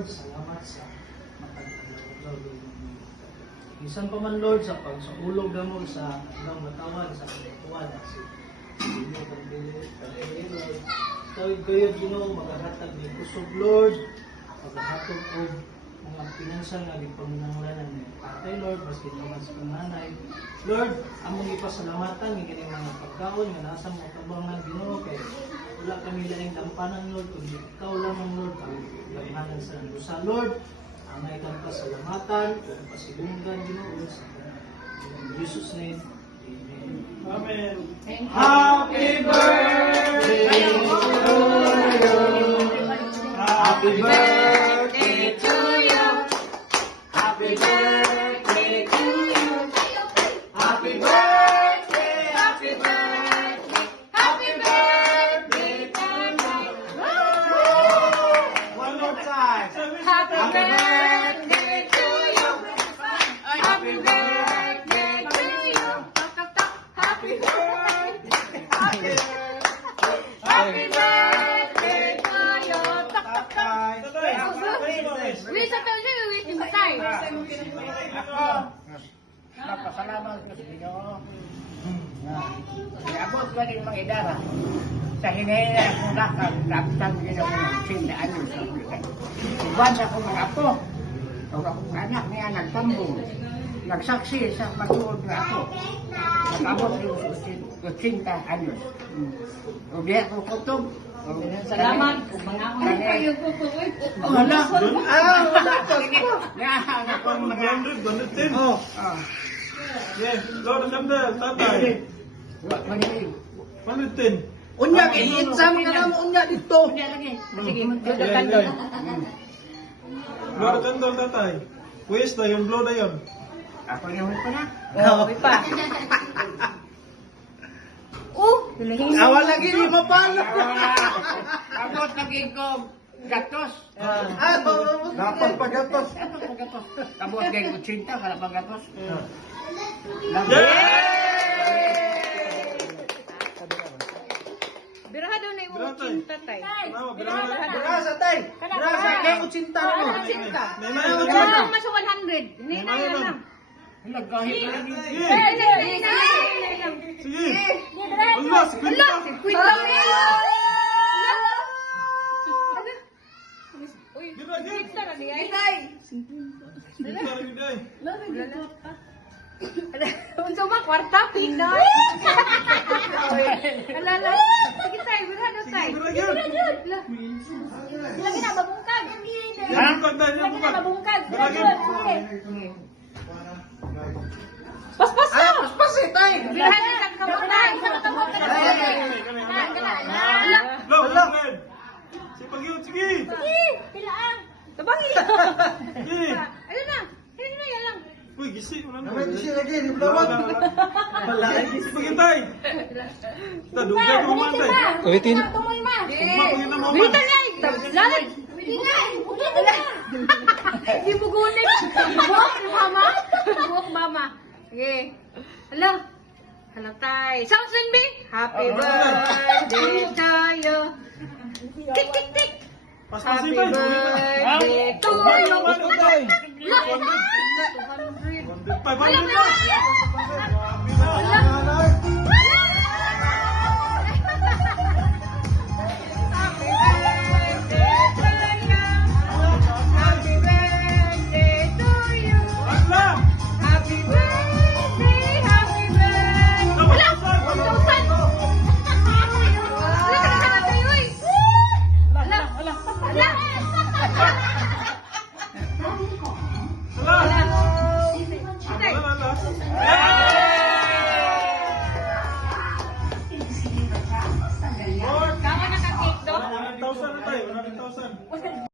Lord, salamat sa matag-adlaw, Lord. Isan pa man, Lord, sa pagsulog mo sa ilang matawan, sa katuan, si Ginoo kang dili, Lord. Tawid kayo, Ginoo, maghahatag ni kusog, Lord, maghahatag ko mga pinansyal nga gipangunahulanan ni Tatay, Lord, maski naman sa panganay. Lord, among ipasalamatan ni kini mga pagkaon nga nasa mo tabangan, Ginoo, kay wala kami laing dampanan, Lord, kundi ikaw lamang, Lord, ang dampanan sa lusa, Lord. Amay kang pasalamatan, kung pasilungan, Ginoo, sa Jesus' name. Amen. Thank you. Happy birthday to you. Happy birthday to you. Happy birthday to you. Happy birthday, happy birthday, happy birthday to you. One more time. Happy birthday to you. Happy birthday to you. Happy birthday. Happy birthday to you. Wait, tayo. Napasalamat ko sa inyo. Iabot ko rin mga idara. Sa hinihila akong lakad, kapitang ginawang ng sindaan yung sabihin. Iban ako mga apo. O akong anak niya nagtambong. Nagsaksi sa matuod na ako. Nakabot yung 80 anyos. O di ako kutob. Salamat. Mga kayo po po. Wala. Wala. Yan akong mga... 110. Oh. Yes, Lord, sandal, tatay. Manili. 110. Unya, i-exam ka na mo, unya dito. Unya lagi. Sige, Lord, sandal, tatay. Where's na yung blow na yun? ako yung ko na. Pa. Awal lagi ni mapala. Tapos naging ko gatos. Dapat pagatos. Tapos naging 80 kala pang gatos. Biraha daw na yung cinta tay. Berasa tay. Berasa kay utsinta mo. Cinta. May mga Wala lang mas 100. Hindi na yan lang. Nagkahit na rin. Sige. Allah, si Quinta. Kwenta mo yan. Uy, Gira, gira. cinta na niya. Quinta rin day. Unsa ba kwarta Pinoy? Alala. Sige tay, biraha daw tay. Gira, gira. Lagi na babungkag. Yan, bukad na, yan, bukad. Babungkag. Gira, gira. Paspas Ay, paspas eh tay. Birahan na kang kamot tay. Kamot ka na. Low, red. Si Pagyot, sige. Pilaan. Tabangi. Sige. Ayun na. Ayun na yan lang. Uy, gisi. Naman di siya lagi, ni Blawan. Wala lagi. Si Pagyotay. Kita dugay ko man tay. Ulitin. Tumoy ma. Pagpapagin na mo man. Wita na. Lalat. Di mo gulit. Buhok ni mama. Buhok mama. Sige. Hello. Hello tay. Sounds in me. Happy birthday to you. Tik tik tik. Paspasin Happy tay. birthday to you. Tay. Look. 200. 500 na.